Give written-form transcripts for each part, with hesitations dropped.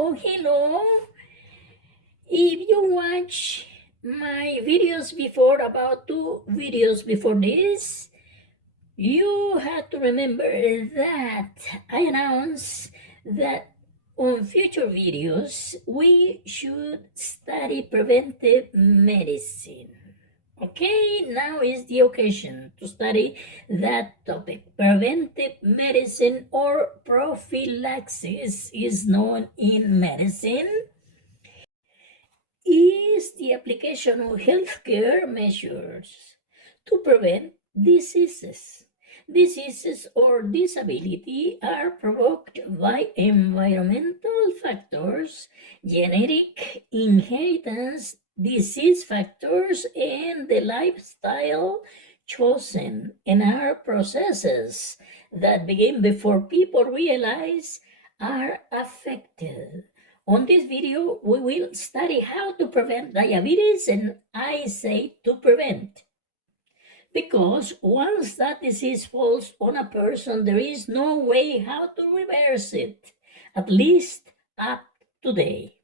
Hello. If you watch my videos before, about 2 videos before this, you have to remember that I announced that on future videos we should study preventive medicine. Okay, now is the occasion to study that topic. Preventive medicine or prophylaxis is known in medicine, is the application of healthcare measures to prevent diseases. Diseases or disability are provoked by environmental factors, genetic inheritance, disease factors, and the lifestyle chosen, and are processes that begin before people realize are affected. On this video, we will study how to prevent diabetes, and I say to prevent. Because once that disease falls on a person, there is no way how to reverse it, at least up to today.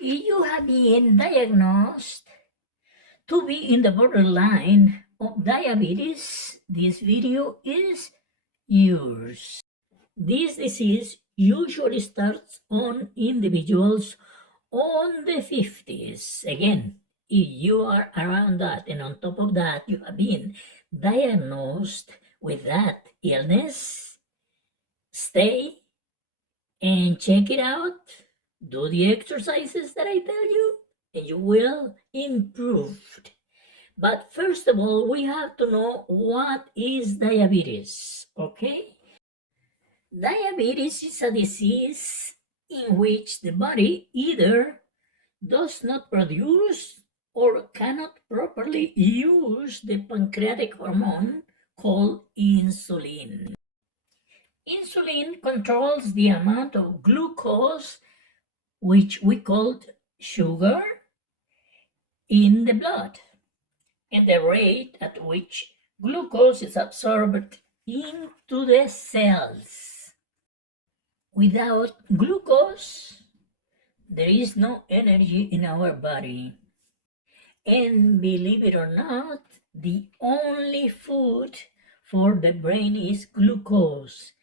If you have been diagnosed to be in the borderline of diabetes, this video is yours. This disease usually starts on individuals on the 50s. Again, if you are around that and on top of that you have been diagnosed with that illness, stay and check it out. Do the exercises that I tell you and you will improve. But first of all, we have to know what is diabetes, okay? Diabetes is a disease in which the body either does not produce or cannot properly use the pancreatic hormone called insulin. Insulin controls the amount of glucose, which we call sugar, in the blood, and the rate at which glucose is absorbed into the cells. Without glucose, there is no energy in our body. And believe it or not, the only food for the brain is glucose.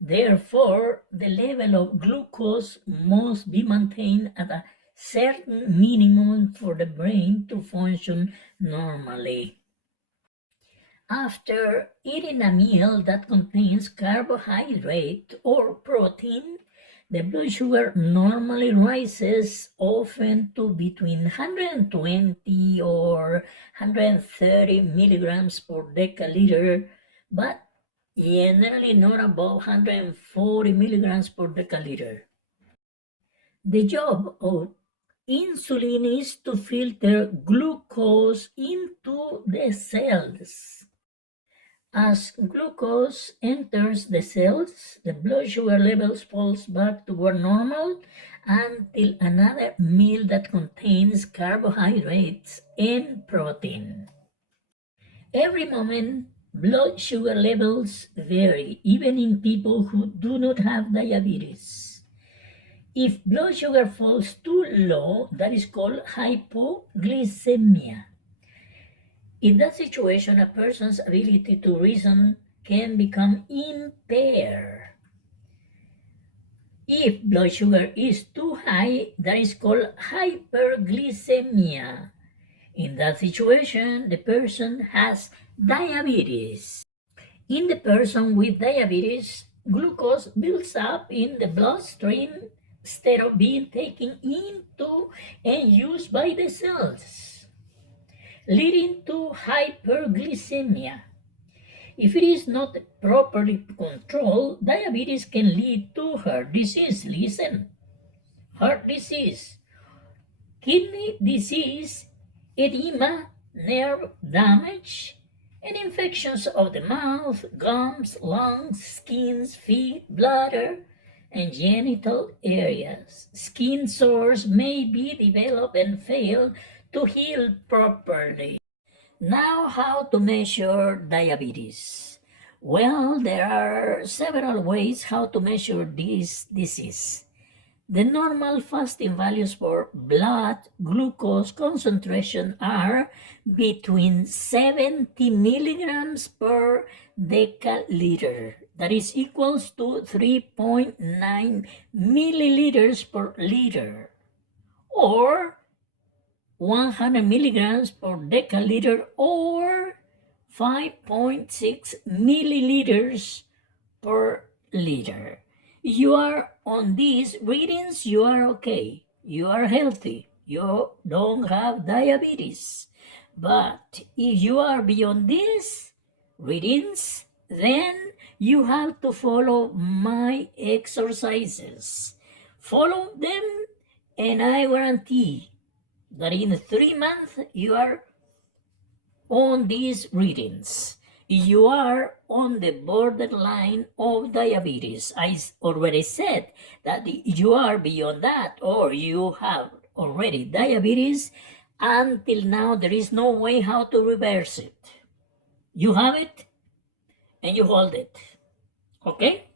Therefore, the level of glucose must be maintained at a certain minimum for the brain to function normally. After eating a meal that contains carbohydrate or protein, the blood sugar normally rises often to between 120 or 130 milligrams per deciliter, but generally not above 140 milligrams per deciliter. The job of insulin is to filter glucose into the cells. As glucose enters the cells, the blood sugar levels falls back toward normal until another meal that contains carbohydrates and protein. Every moment, blood sugar levels vary, even in people who do not have diabetes. If blood sugar falls too low, that is called hypoglycemia. In that situation, a person's ability to reason can become impaired. If blood sugar is too high, that is called hyperglycemia. In that situation, the person has diabetes. In the person with diabetes, glucose builds up in the bloodstream instead of being taken into and used by the cells, leading to hyperglycemia. If it is not properly controlled, diabetes can lead to heart disease. Listen, heart disease, kidney disease, edema, nerve damage, and infections of the mouth, gums, lungs, skin, feet, bladder, and genital areas. Skin sores may be developed and fail to heal properly. Now, how to measure diabetes? Well, there are several ways how to measure this disease. The normal fasting values for blood glucose concentration are between 70 milligrams per decaliter. That is equals to 3.9 milliliters per liter, or 100 milligrams per decaliter, or 5.6 milliliters per liter. You are on these readings, you are okay. You are healthy. You don't have diabetes. But if you are beyond these readings, then you have to follow my exercises. Follow them, and I guarantee that in 3 months you are on these readings. You are on the borderline of diabetes. I already said that you are beyond that, or you have already diabetes. Until now, there is no way how to reverse it. You have it and you hold it. Okay?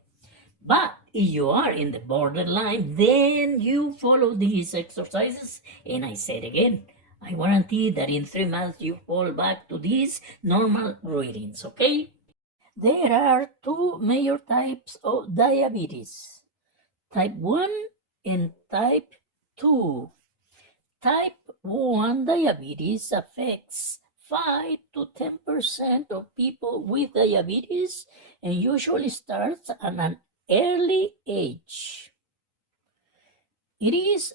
But if you are in the borderline, then you follow these exercises. And I said again, I guarantee that in 3 months you fall back to these normal readings, okay? There are two major types of diabetes, type 1 and type 2. Type 1 diabetes affects 5 to 10% of people with diabetes and usually starts at an early age. It is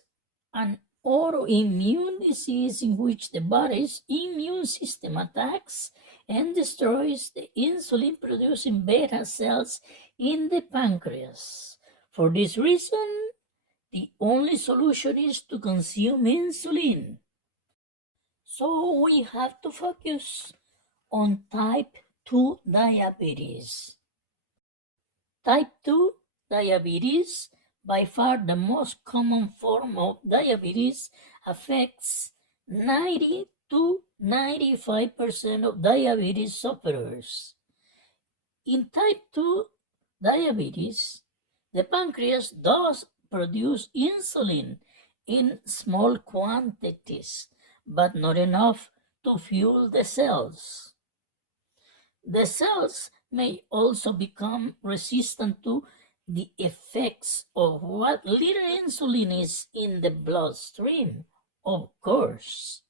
an autoimmune disease in which the body's immune system attacks and destroys the insulin producing beta cells in the pancreas. For this reason, the only solution is to consume insulin. So we have to focus on type 2 diabetes. Type 2 diabetes, by far the most common form of diabetes, affects 90 to 95% of diabetes sufferers. In type 2 diabetes, the pancreas does produce insulin in small quantities, but not enough to fuel the cells. The cells may also become resistant to the effects of what little insulin is in the bloodstream, of course.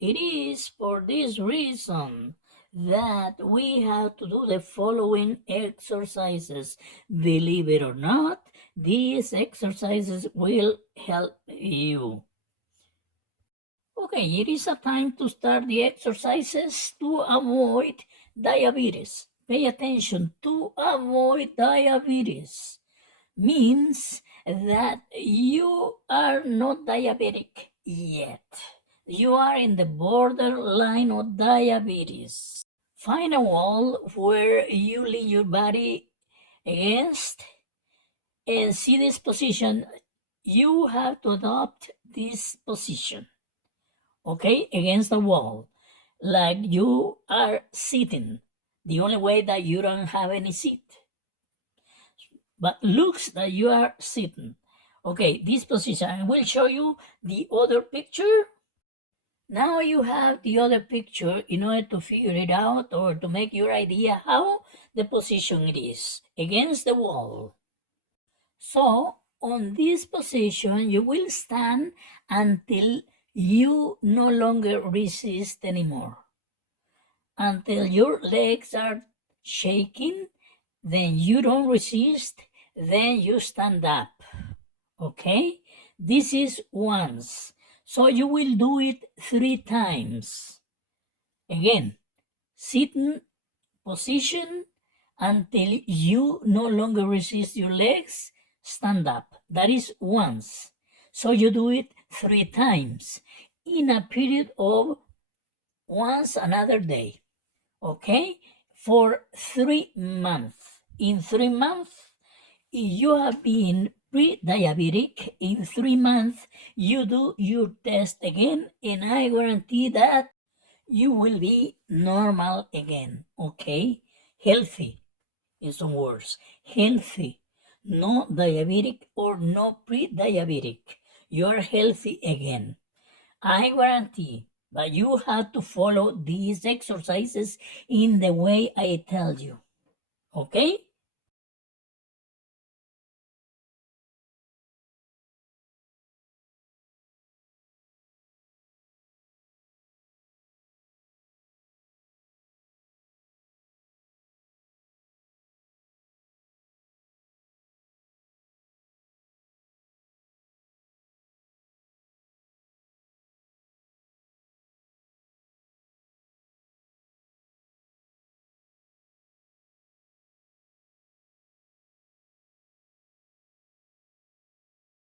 It is for this reason that we have to do the following exercises. Believe it or not, these exercises will help you. Okay, it is a time to start the exercises to avoid diabetes. Pay attention, to avoid diabetes means that you are not diabetic yet. You are in the borderline of diabetes. Find a wall where you lean your body against and see this position. You have to adopt this position, okay, against the wall, like you are sitting. The only way that you don't have any seat, but looks that you are sitting. Okay, this position. I will show you the other picture. Now you have the other picture in order to figure it out or to make your idea how the position it is against the wall. So on this position, you will stand until you no longer resist anymore. Until your legs are shaking, then you don't resist, then you stand up. Okay? This is once. So you will do it 3 times. Again, sitting position until you no longer resist your legs, stand up. That is once. So you do it 3 times in a period of once another day. Okay? For 3 months. In 3 months, if you have been pre-diabetic, in 3 months, you do your test again, and I guarantee that you will be normal again, okay? Healthy, in some words, healthy. no diabetic or no pre-diabetic. You are healthy again. I guarantee, but you have to follow these exercises in the way I tell you. Okay?